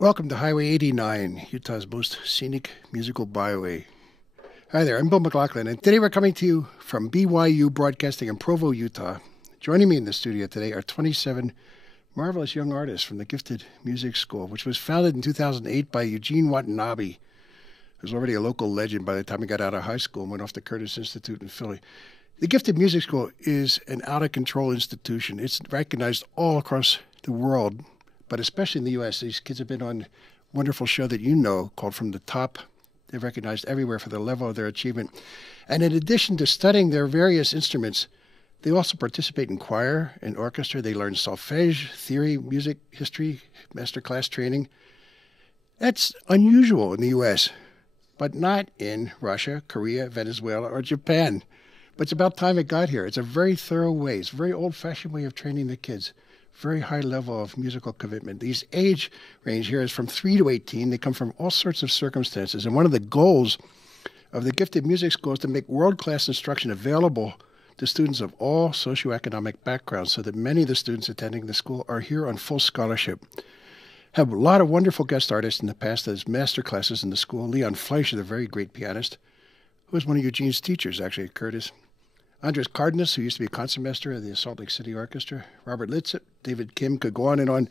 Welcome to Highway 89, Utah's most scenic musical byway. Hi there, I'm Bill McGlaughlin, and today we're coming to you from BYU Broadcasting in Provo, Utah. Joining me in the studio today are 27 marvelous young artists from the Gifted Music School, which was founded in 2008 by Eugene Watanabe, who's already a local legend by the time he got out of high school and went off to Curtis Institute in Philly. The Gifted Music School is an out-of-control institution. It's recognized all across the world, but especially in the U.S. These kids have been on a wonderful show that you know called From the Top. They're recognized everywhere for the level of their achievement. And in addition to studying their various instruments, they also participate in choir and orchestra. They learn solfège, theory, music, history, masterclass training. That's unusual in the U.S., but not in Russia, Korea, Venezuela, or Japan. But it's about time it got here. It's a very thorough way. It's a very old-fashioned way of training the kids. Very high level of musical commitment. These age range here is from 3 to 18. They come from all sorts of circumstances. And one of the goals of the Gifted Music School is to make world-class instruction available to students of all socioeconomic backgrounds so that many of the students attending the school are here on full scholarship. Have a lot of wonderful guest artists in the past as master classes in the school. Leon Fleischer, the very great pianist, who was one of Eugene's teachers, actually, at Curtis. Andres Cardenas, who used to be a concertmaster of the Salt Lake City Orchestra. Robert Litzip, David Kim, could go on and on.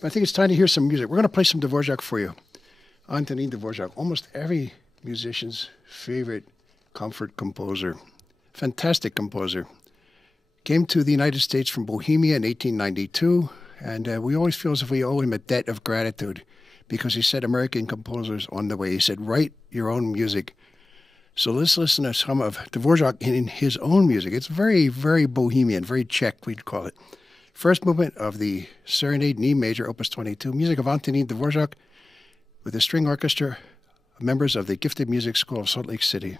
But I think it's time to hear some music. We're going to play some Dvorak for you. Antonin Dvorak, almost every musician's favorite comfort composer. Fantastic composer. Came to the United States from Bohemia in 1892, and we always feel as if we owe him a debt of gratitude because he set American composers on the way. He said, write your own music. So let's listen to some of Dvorak in his own music. It's very, very bohemian, very Czech, we'd call it. First movement of the Serenade in E major, Opus 22, music of Antonin Dvorak with a string orchestra, members of the Gifted Music School of Salt Lake City.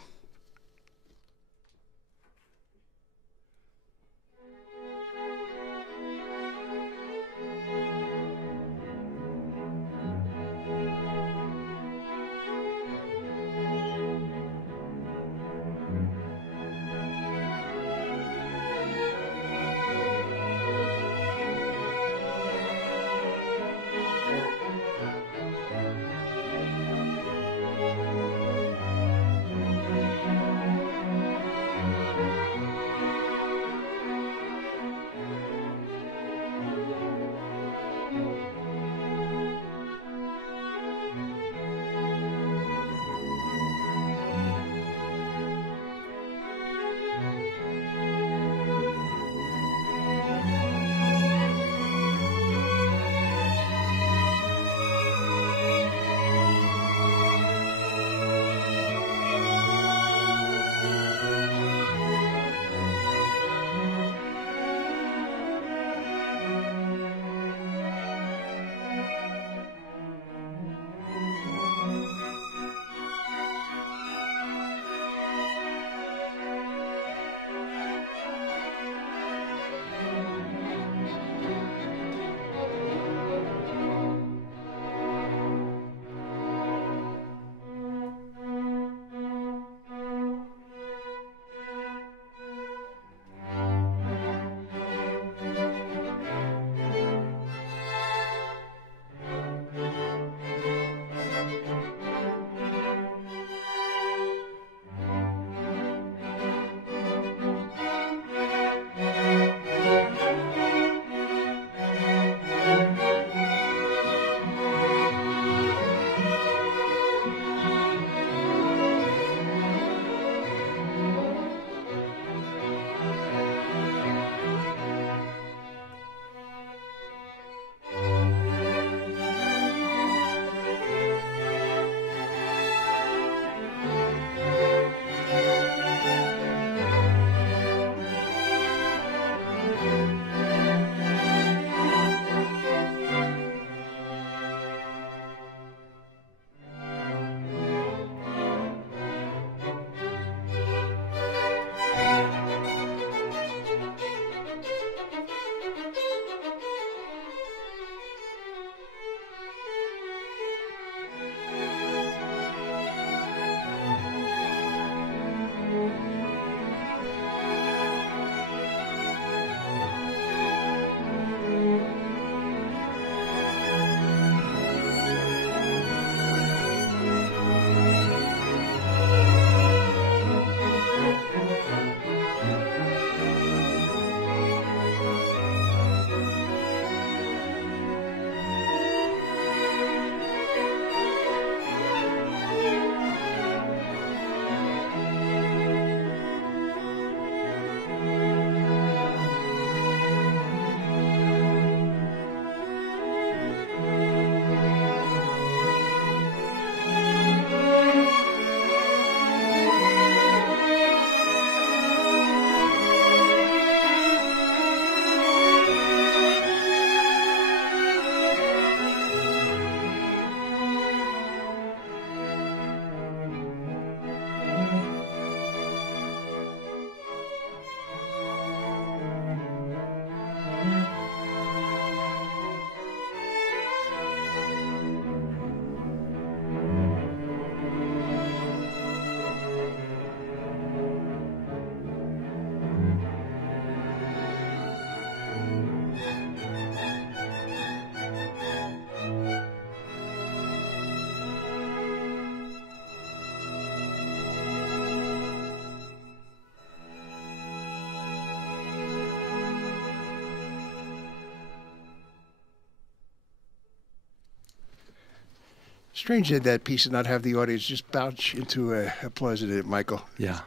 Strange that piece did not have the audience just bounce into applause in it, Michael. Yeah.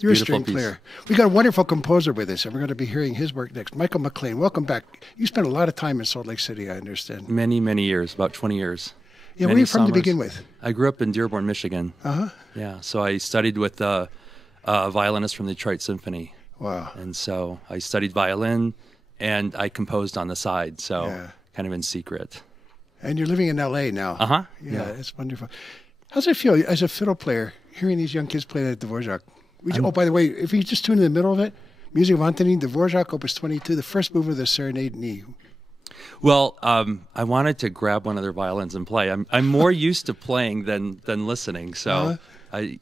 You're a string player. We got a wonderful composer with us, and we're going to be hearing his work next. Michael Mclean, welcome back. You spent a lot of time in Salt Lake City, I understand. Many, many years, about 20 years. Yeah, where are you from to begin with? I grew up in Dearborn, Michigan. Uh-huh. Yeah, so I studied with a violinist from the Detroit Symphony. Wow. And so I studied violin, and I composed on the side, so kind of in secret. And you're living in L.A. now. Uh-huh. Yeah, it's wonderful. How's it feel as a fiddle player, hearing these young kids play that Dvorak? By the way, if you just tune in the middle of it, music of Antonin Dvorak, Opus 22, the first movement of the Serenade in E. Well, I wanted to grab one of their violins and play. I'm more used to playing than listening, so I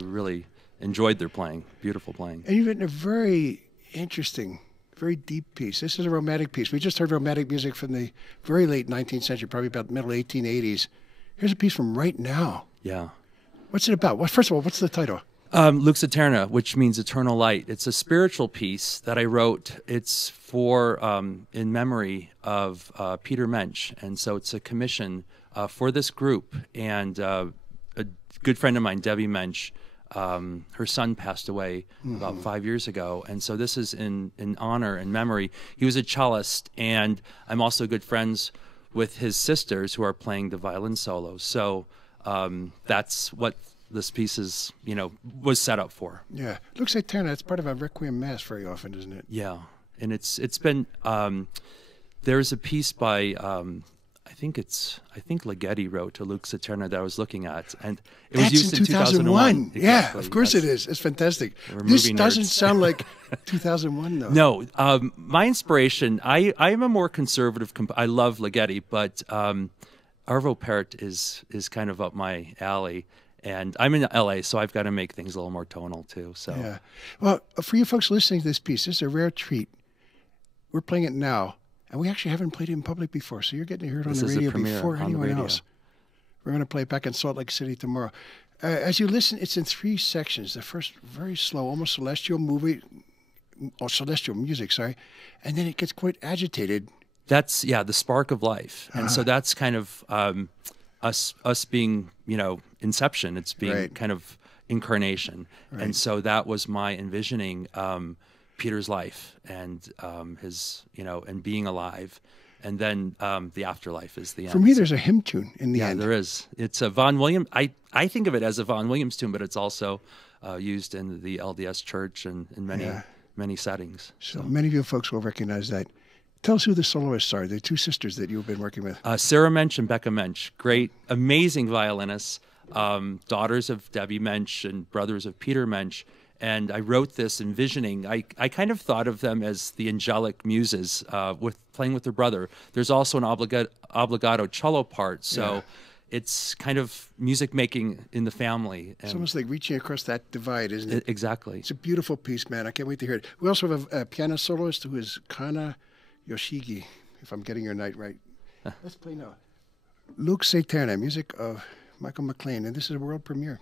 really enjoyed their playing. Beautiful playing. And you've written a very interesting, very deep piece. This is a romantic piece. We just heard romantic music from the very late 19th century, probably about middle 1880s. Here's a piece from right now. Yeah. What's it about? Well, first of all, what's the title? Lux Aeterna, which means eternal light. It's a spiritual piece that I wrote. It's for in memory of Peter Moench, and so it's a commission for this group. And a good friend of mine, Debbie Moench, her son passed away about 5 years ago, and so this is in honor and memory. He was a cellist, and I'm also good friends with his sisters who are playing the violin solos. So that's what this piece is, was set up for. Yeah, Lux Aeterna. It's part of a Requiem Mass very often, isn't it? Yeah, and it's been. There's a piece by I think Ligeti wrote to Lux Aeterna that I was looking at, and it was used in 2001. Exactly. Yeah, of course it is. It's fantastic. This doesn't sound like 2001 though. No, my inspiration. I'm a more conservative. I love Ligeti, but Arvo Pärt is kind of up my alley. And I'm in LA, so I've got to make things a little more tonal too. So yeah. Well, for you folks listening to this piece, this is a rare treat. We're playing it now, and we actually haven't played it in public before, so you're getting to hear it on the radio before anyone else. We're going to play it back in Salt Lake City tomorrow. As you listen, it's in 3 sections. The first, very slow, almost celestial music, sorry, and then it gets quite agitated. That's the spark of life, and so that's kind of us being inception. It's being kind of incarnation, and so that was my envisioning Peter's life and his and being alive, and then the afterlife is the end. For me, there's a hymn tune in the end. Yeah, there is. It's a Vaughan Williams. I think of it as a Vaughan Williams tune, but it's also used in the LDS Church and in many settings. So many of you folks will recognize that. Tell us who the soloists are, the 2 sisters that you've been working with. Sarah Moench and Becca Moench, great, amazing violinists, daughters of Debbie Moench and brothers of Peter Moench. And I wrote this envisioning, I kind of thought of them as the angelic muses with playing with their brother. There's also an obligato cello part, so it's kind of music making in the family. And it's almost like reaching across that divide, isn't it? Exactly. It's a beautiful piece, man. I can't wait to hear it. We also have a piano soloist who is Kana Yoshigi, if I'm getting your night right. Let's play now. Lux Aeterna, music of Michael Mclean, and this is a world premiere.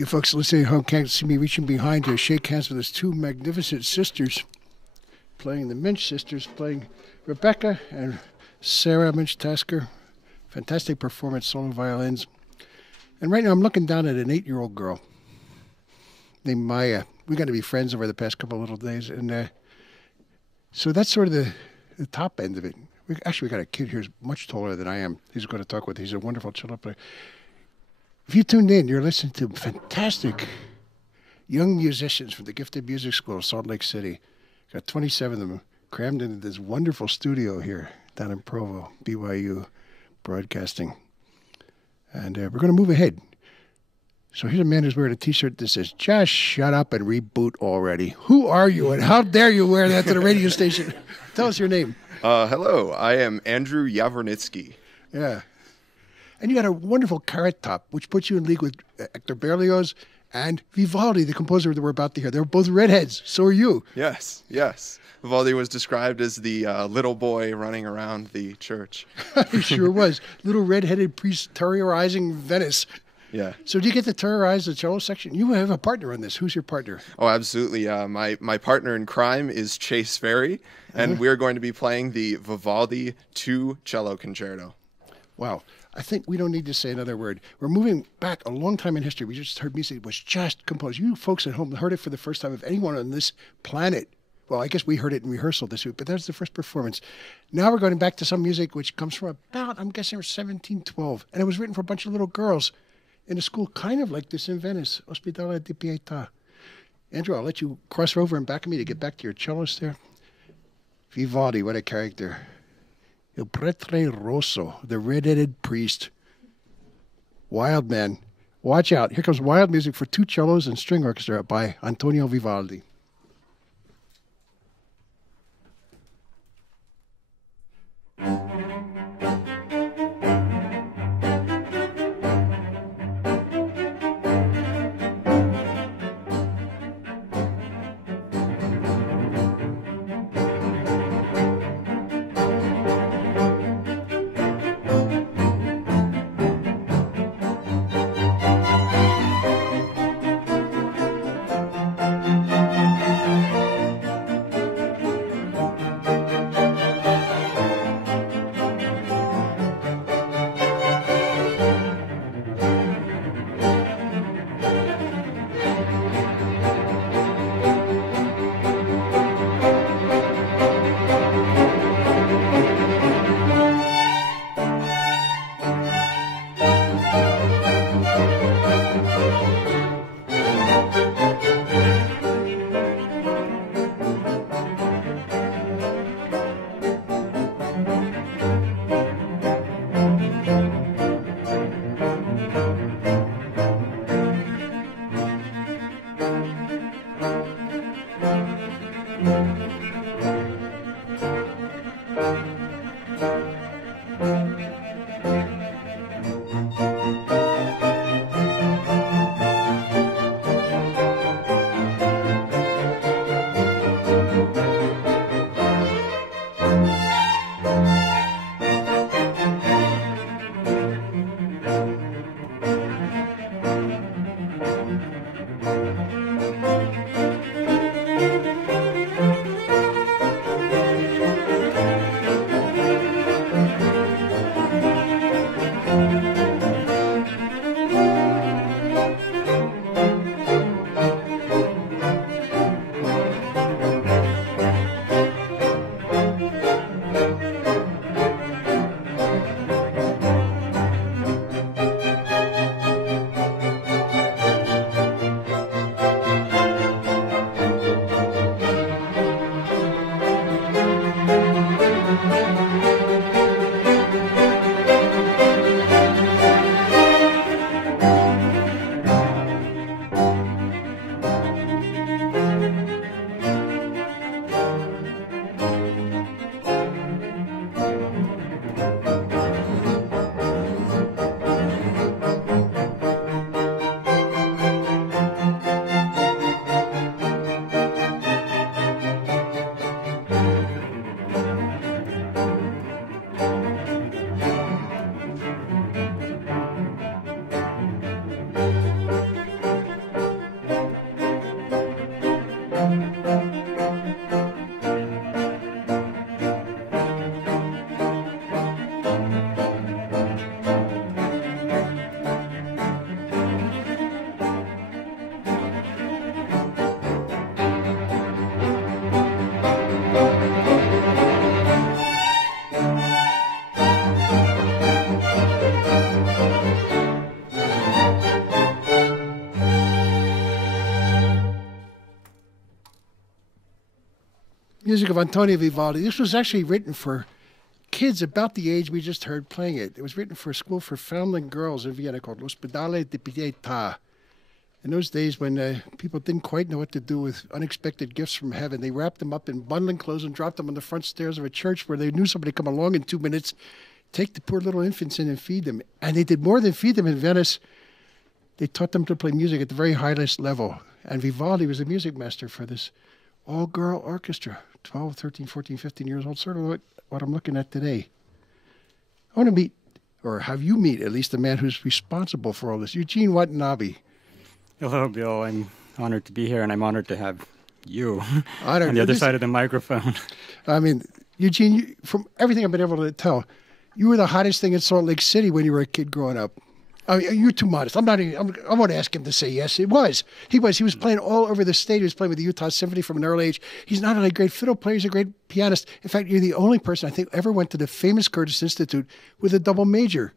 You folks listening at home can't see me reaching behind to shake hands with his two magnificent sisters, playing the Moench sisters, playing Rebecca and Sarah Moench-Tasker. Fantastic performance, solo violins. And right now I'm looking down at an 8-year-old girl named Maya. We got to be friends over the past couple of little days. And so that's sort of the top end of it. We got a kid here who's much taller than I am. He's going to talk with. He's a wonderful cello player. If you tuned in, you're listening to fantastic young musicians from the Gifted Music School of Salt Lake City. Got 27 of them crammed into this wonderful studio here down in Provo, BYU Broadcasting. And we're going to move ahead. So here's a man who's wearing a T-shirt that says, "Just shut up and reboot already." Who are you, and how dare you wear that to the radio station? Tell us your name. Hello, I am Andrew Yavornitsky. Yeah. And you got a wonderful carrot top, which puts you in league with Hector Berlioz and Vivaldi, the composer that we're about to hear. They were both redheads. So are you. Yes. Vivaldi was described as the little boy running around the church. He sure was. Little redheaded priest terrorizing Venice. Yeah. So do you get to terrorize the cello section? You have a partner on this. Who's your partner? Oh, absolutely. My partner in crime is Chase Ferry, and we're going to be playing the Vivaldi 2 cello concerto. Wow. I think we don't need to say another word. We're moving back a long time in history. We just heard music that was just composed. You folks at home heard it for the first time of anyone on this planet. Well, I guess we heard it in rehearsal this week, but that was the first performance. Now we're going back to some music which comes from about, I'm guessing, 1712. And it was written for a bunch of little girls in a school kind of like this in Venice, Ospedale di Pietà. Andrew, I'll let you cross over and back of me to get back to your cellist there. Vivaldi, what a character. Il Prete Rosso, the red-headed priest. Wild man. Watch out. Here comes wild music for 2 cellos and string orchestra by Antonio Vivaldi. music of Antonio Vivaldi. This was actually written for kids about the age we just heard playing it. It was written for a school for foundling girls in Vienna called L'Ospedale di Pietà. In those days when people didn't quite know what to do with unexpected gifts from heaven, they wrapped them up in bundling clothes and dropped them on the front stairs of a church where they knew somebody would come along in 2 minutes, take the poor little infants in and feed them. And they did more than feed them in Venice. They taught them to play music at the very highest level. And Vivaldi was the music master for this all-girl orchestra, 12, 13, 14, 15 years old, sort of what I'm looking at today. I want to meet, or have you meet, at least the man who's responsible for all this, Eugene Watanabe. Hello, Bill. I'm honored to be here, and I'm honored to have you on the other side of the microphone. I mean, Eugene, from everything I've been able to tell, you were the hottest thing in Salt Lake City when you were a kid growing up. I mean, you're too modest. I won't ask him to say yes. He was playing all over the state. He was playing with the Utah Symphony from an early age. He's not only a great fiddle player, he's a great pianist. In fact, you're the only person I think ever went to the famous Curtis Institute with a double major.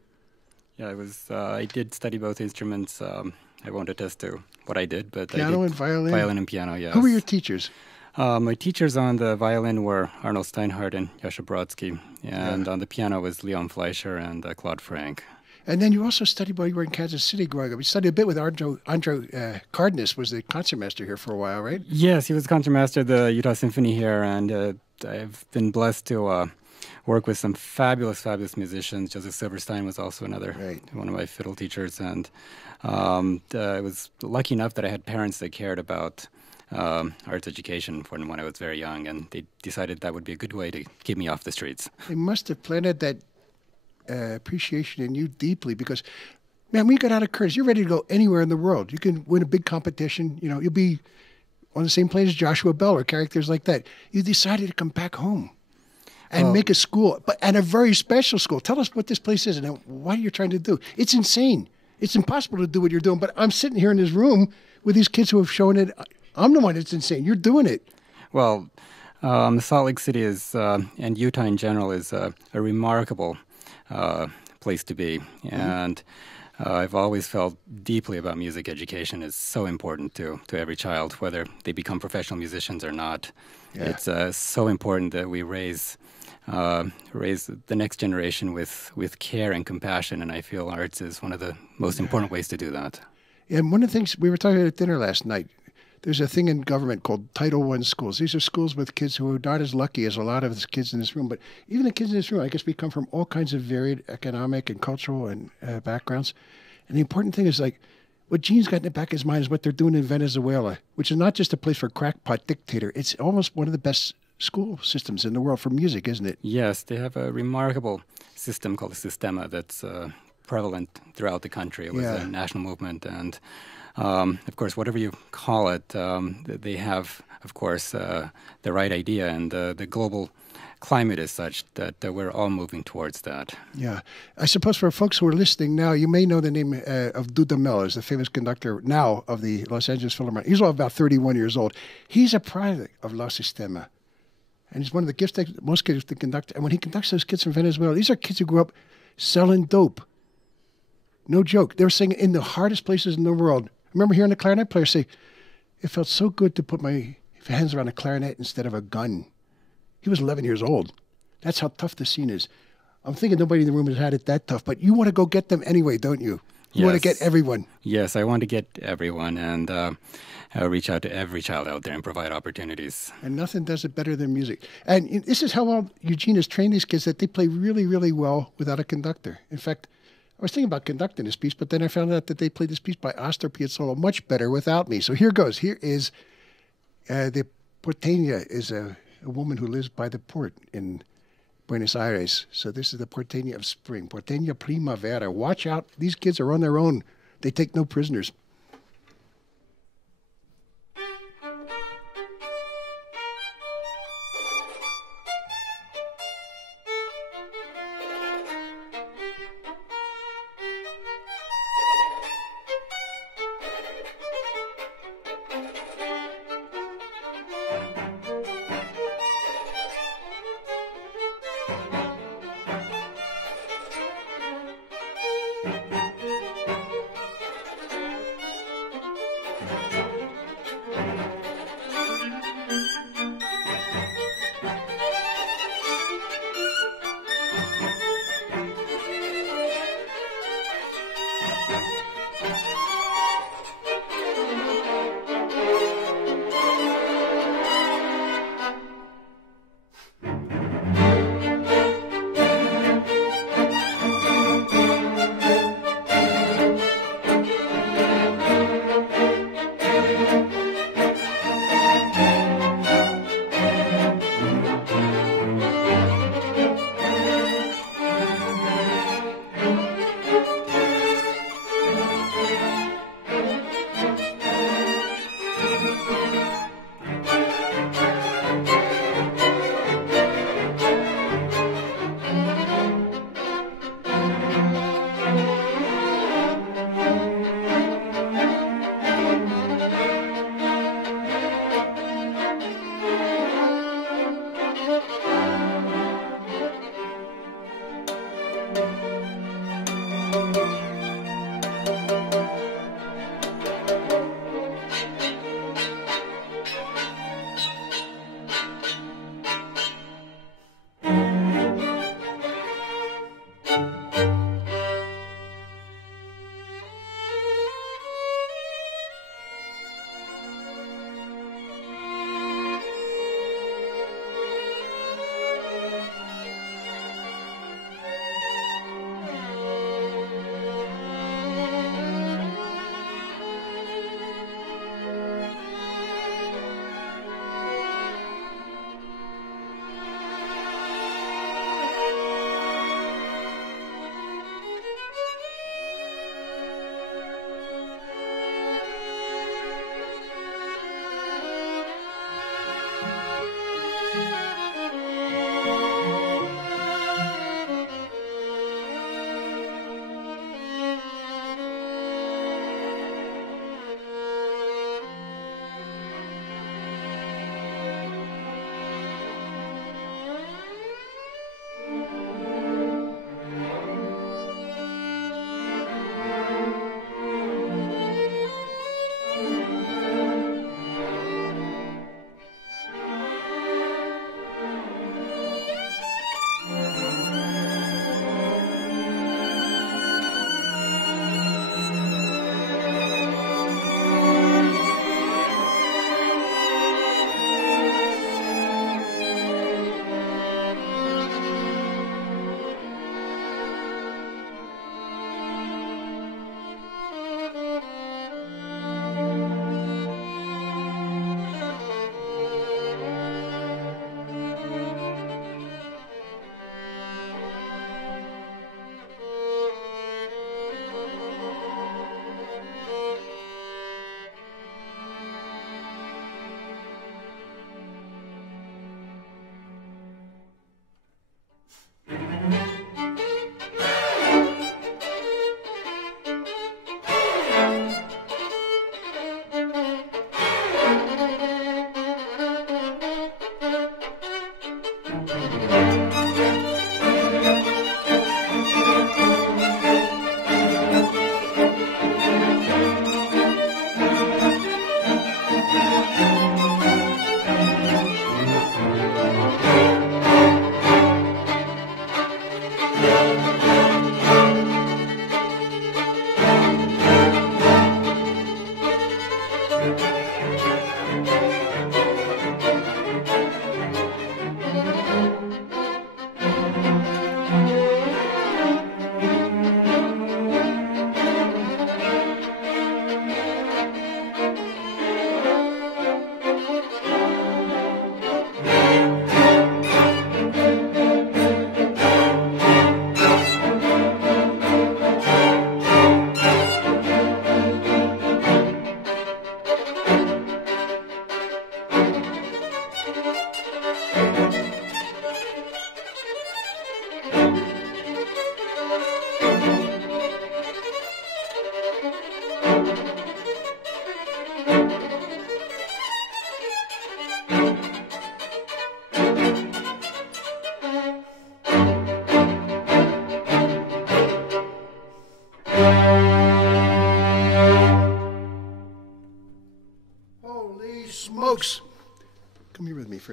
Yeah, I did study both instruments. I won't attest to what I did, but piano and violin? Violin and piano, yes. Who were your teachers? My teachers on the violin were Arnold Steinhardt and Jascha Brodsky, and on the piano was Leon Fleischer and Claude Frank. And then you also studied while you were in Kansas City growing up. You studied a bit with Andrew Cardenas, was the concertmaster here for a while, right? Yes, he was concertmaster of the Utah Symphony here, and I've been blessed to work with some fabulous, fabulous musicians. Joseph Silverstein was also one of my fiddle teachers, and I was lucky enough that I had parents that cared about arts education for when I was very young, and they decided that would be a good way to keep me off the streets. They must have planted that appreciation in you deeply, because, man, when you got out of Curtis, you're ready to go anywhere in the world. You can win a big competition. You know, you'll be on the same plane as Joshua Bell or characters like that. You decided to come back home and make a school, and a very special school. Tell us what this place is and what you're trying to do. It's insane. It's impossible to do what you're doing, but I'm sitting here in this room with these kids who have shown it. I'm the one that's insane. You're doing it. Well, Salt Lake City is, and Utah in general, is a remarkable place to be. And I've always felt deeply about music education is so important to every child, whether they become professional musicians or not. Yeah. It's so important that we raise the next generation with care and compassion, and I feel arts is one of the most important ways to do that. And one of the things we were talking at dinner last night, there's a thing in government called Title I schools. These are schools with kids who are not as lucky as a lot of the kids in this room, but even the kids in this room, I guess we come from all kinds of varied economic and cultural and backgrounds. And the important thing is, like, what Gene's got in the back of his mind is what they're doing in Venezuela, which is not just a place for crackpot dictator. It's almost one of the best school systems in the world for music, isn't it? Yes, they have a remarkable system called the Sistema that's prevalent throughout the country. It was a national movement, and of course, whatever you call it, they have, of course, the right idea, and the global climate is such that we're all moving towards that. Yeah. I suppose for folks who are listening now, you may know the name of Dudamel, as the famous conductor now of the Los Angeles Philharmonic. He's about 31 years old. He's a product of La Sistema. And he's one of the gifted, most gifted conductors. And when he conducts those kids from Venezuela, these are kids who grew up selling dope. No joke. They were singing in the hardest places in the world. I remember hearing a clarinet player say, it felt so good to put my hands around a clarinet instead of a gun. He was 11 years old. That's how tough the scene is. I'm thinking nobody in the room has had it that tough, but you want to go get them anyway, don't you? You want to get everyone. Yes, I want to get everyone and reach out to every child out there and provide opportunities. And nothing does it better than music. And this is how well Eugene has trained these kids, that they play really, really well without a conductor. In fact, I was thinking about conducting this piece, but then I found out that they played this piece by Astor Piazzolla much better without me. So here goes. Here is the Portena is a woman who lives by the port in Buenos Aires. So this is the Portena of spring. Portena Primavera. Watch out. These kids are on their own. They take no prisoners.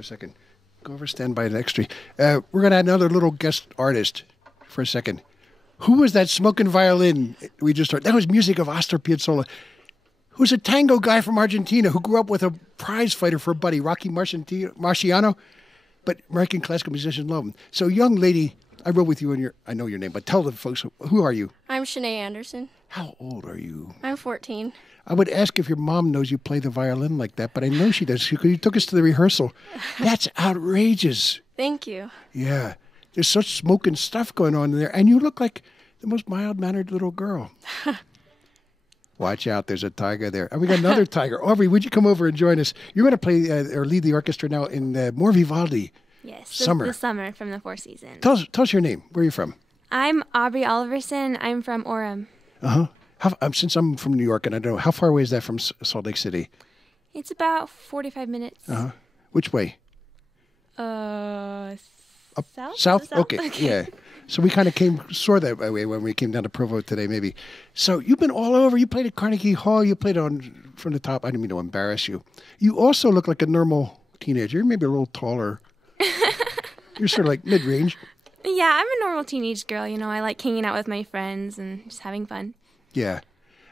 a second. Go over, stand by next tree. We're going to add another little guest artist for a second. Who was that smoking violin we just heard? That was music of Astor Piazzolla, who's a tango guy from Argentina who grew up with a prize fighter for a buddy, Rocky Marciano, but American classical musicians love him. So, young lady, I rode with you, and I know your name, but tell the folks, who are you? I'm Shenae Andersen. How old are you? I'm 14. I would ask if your mom knows you play the violin like that, but I know she does because you took us to the rehearsal. That's outrageous. Thank you. Yeah. There's such smoking stuff going on in there, and you look like the most mild-mannered little girl. Watch out, there's a tiger there. And we got another tiger. Aubrey, would you come over and join us? You're going to play or lead the orchestra now in more Vivaldi. Yes, Summer. The Summer from the Four Seasons. Tell us your name. Where are you from? I'm Aubrey Oliverson. I'm from Orem. Uh-huh. Since I'm from New York, and I don't know, how far away is that from Salt Lake City? It's about 45 minutes. Uh-huh. Which way? South? South? Okay, yeah. So we kind of saw that way when we came down to Provo today, maybe. So you've been all over. You played at Carnegie Hall. You played from the top. I didn't mean to embarrass you. You also look like a normal teenager. You're maybe a little taller. You're sort of like mid-range. Yeah, I'm a normal teenage girl. You know, I like hanging out with my friends and just having fun. Yeah.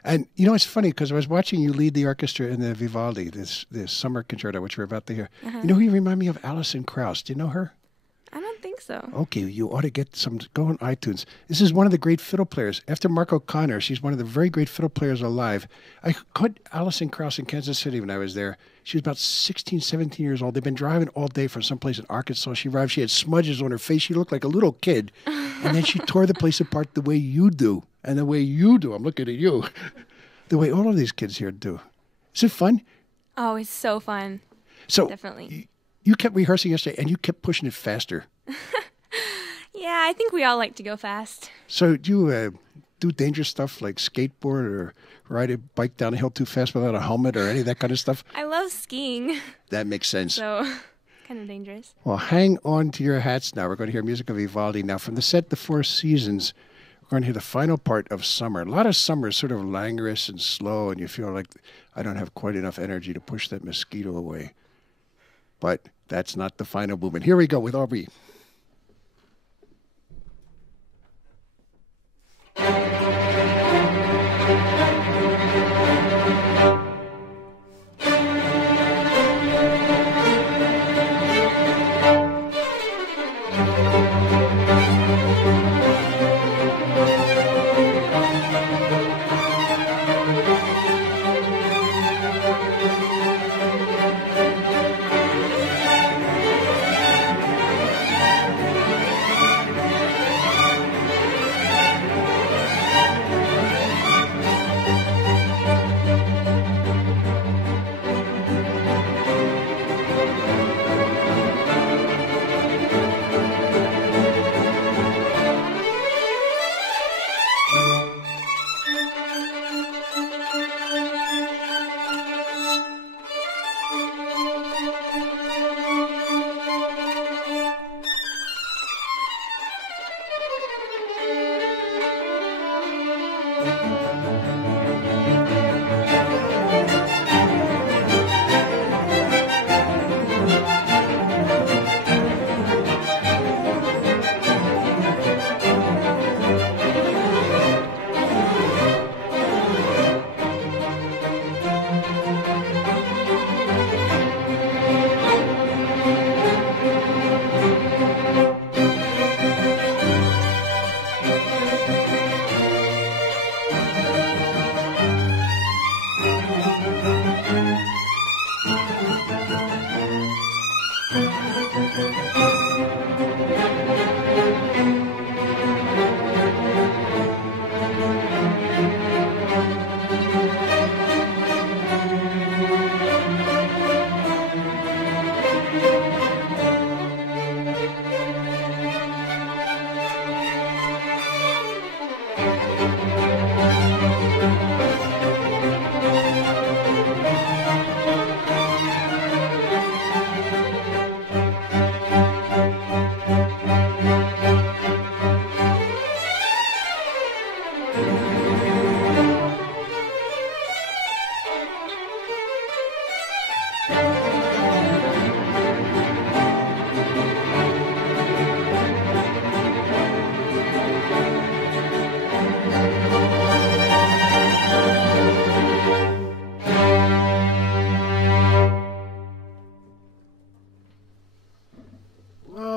And, it's funny because I was watching you lead the orchestra in the Vivaldi, this summer concerto, which we're about to hear. You know who you remind me of? Alison Krauss. Do you know her? I don't think so. Okay, you ought to get go on iTunes. This is one of the great fiddle players. After Mark O'Connor, she's one of the very great fiddle players alive. I caught Alison Krauss in Kansas City when I was there. She was about 16, 17 years old. They've been driving all day from someplace in Arkansas. She arrived. She had smudges on her face. She looked like a little kid. And then she tore the place apart the way you do. And the way you do, I'm looking at you, the way all of these kids here do. Is it fun? Oh, it's so fun. So definitely. You kept rehearsing yesterday, and you kept pushing it faster. Yeah, I think we all like to go fast. So do you do dangerous stuff like skateboard or ride a bike down a hill too fast without a helmet or any of that kind of stuff? I love skiing. That makes sense. So, kind of dangerous. Well, hang on to your hats now. We're going to hear music of Vivaldi. Now, from the set The Four Seasons, we're going to hear the final part of Summer. A lot of Summer is sort of languorous and slow, and you feel like I don't have quite enough energy to push that mosquito away. But that's not the final movement. Here we go with Aubrey.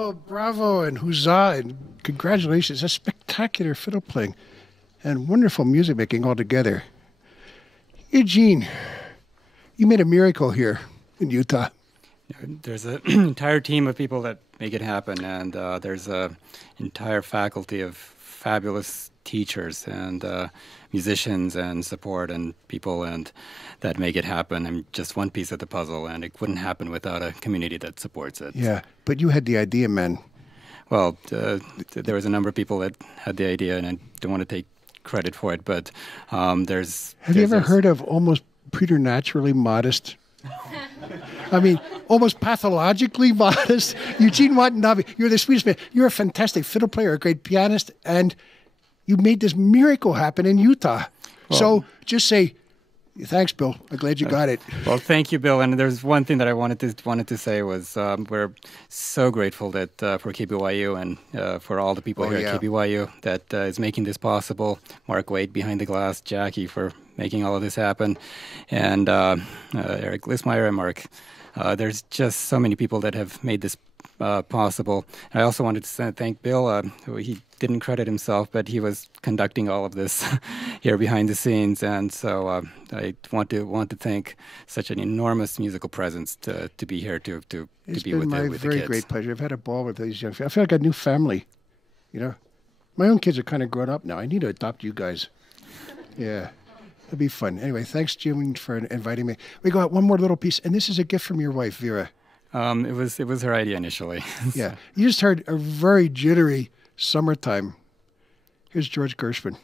Oh, bravo and huzzah and congratulations. That's spectacular fiddle playing and wonderful music making altogether. Eugene, you made a miracle here in Utah. There's an entire team of people that make it happen, and there's an entire faculty of fabulous teachers and musicians and support and people and that make it happen. I'm just one piece of the puzzle, and it wouldn't happen without a community that supports it. Yeah, but you had the idea, man. Well, there was a number of people that had the idea, and I don't want to take credit for it, but there's... Have you ever heard of almost preternaturally modest? I mean, almost pathologically modest. Eugene Watanabe, you're the sweetest man. You're a fantastic fiddle player, a great pianist, and you made this miracle happen in Utah. Well, so just say, thanks, Bill. I'm glad you got it. Well, thank you, Bill. And there's one thing that I wanted to say was we're so grateful that for KBYU and for all the people here at KBYU that is making this possible. Mark Waite behind the glass, Jackie for making all of this happen, and Eric Lismeyer and Mark. There's just so many people that have made this possible. And I also wanted to thank Bill. He didn't credit himself, but he was conducting all of this here behind the scenes, and so I want to thank such an enormous musical presence to be here to be with the kids. It's been my very great pleasure. I've had a ball with these young people. I feel like a new family. You know, my own kids are kind of grown up now. I need to adopt you guys. Yeah. It'll be fun. Anyway, thanks, Jim, for inviting me. We got one more little piece, and this is a gift from your wife, Vera. It was her idea initially. Yeah. You just heard a very jittery Summertime. Here's George Gershwin.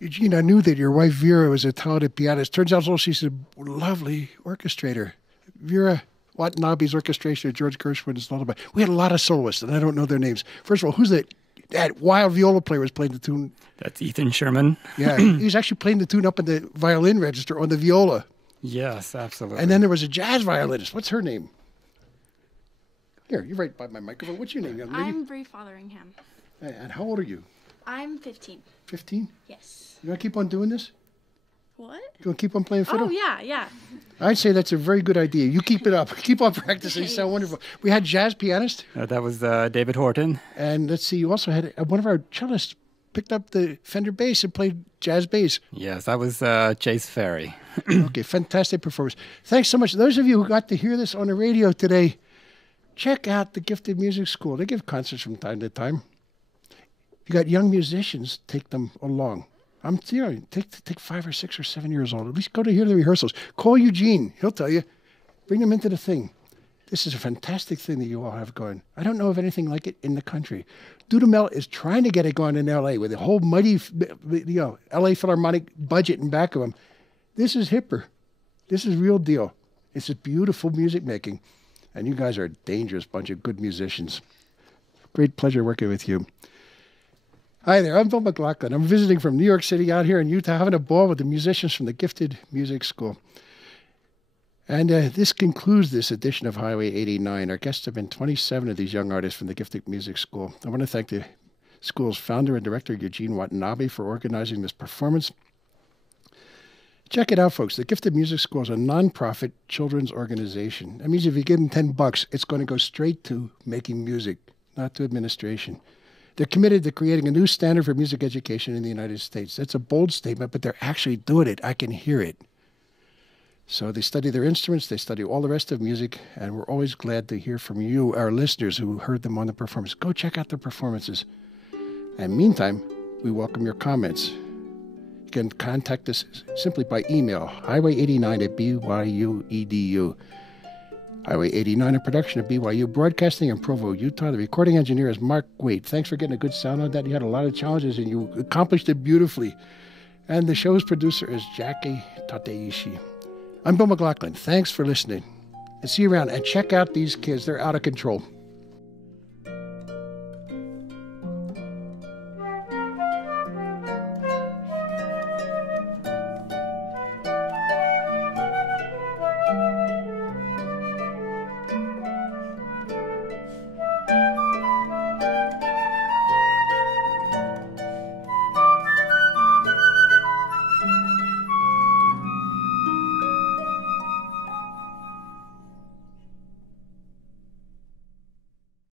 Eugene, I knew that your wife Vera was a talented pianist. Turns out also she's a lovely orchestrator. Vera Watanabe's orchestration of George Gershwin's lullaby. We had a lot of soloists, and I don't know their names. First of all, who's that wild viola player was playing the tune? That's Ethan Sherman. Yeah, he was actually playing the tune up in the violin register on the viola. Yes, absolutely. And then there was a jazz violinist. What's her name? Here, you're right by my microphone. What's your name, young lady? I'm Bree Fotheringham. And how old are you? I'm 15. 15? Yes. You want to keep on doing this? What? You want to keep on playing fiddle? Oh, yeah. I'd say that's a very good idea. You keep it up. Keep on practicing. You sound wonderful. We had jazz pianist. That was David Horton. And let's see, you also had one of our cellists picked up the Fender bass and played jazz bass. Yes, that was Chase Ferry. Okay, fantastic performance. Thanks so much. Those of you who got to hear this on the radio today, check out the Gifted Music School. They give concerts from time to time. You got young musicians, take them along. Take 5 or 6 or 7 years old. At least go to hear the rehearsals. Call Eugene. He'll tell you. Bring them into the thing. This is a fantastic thing that you all have going. I don't know of anything like it in the country. Dudamel is trying to get it going in L.A. with a whole mighty, L.A. Philharmonic budget in back of them. This is hipper. This is real deal. It's a beautiful music making. And you guys are a dangerous bunch of good musicians. Great pleasure working with you. Hi there, I'm Bill McGlaughlin. I'm visiting from New York City out here in Utah, having a ball with the musicians from the Gifted Music School. And this concludes this edition of Highway 89. Our guests have been 27 of these young artists from the Gifted Music School. I want to thank the school's founder and director, Eugene Watanabe, for organizing this performance. Check it out, folks. The Gifted Music School is a nonprofit children's organization. That means if you give them $10, it's going to go straight to making music, not to administration. They're committed to creating a new standard for music education in the United States. That's a bold statement, but they're actually doing it. I can hear it. So they study their instruments, they study all the rest of music, and we're always glad to hear from you, our listeners, who heard them on the performance. Go check out their performances. And meantime, we welcome your comments. You can contact us simply by email, highway89@byu.edu. Highway 89, a production of BYU Broadcasting in Provo, Utah. The recording engineer is Mark Waite. Thanks for getting a good sound on that. You had a lot of challenges, and you accomplished it beautifully. And the show's producer is Jackie Tateishi. I'm Bill McGlaughlin. Thanks for listening. And see you around. And check out these kids. They're out of control.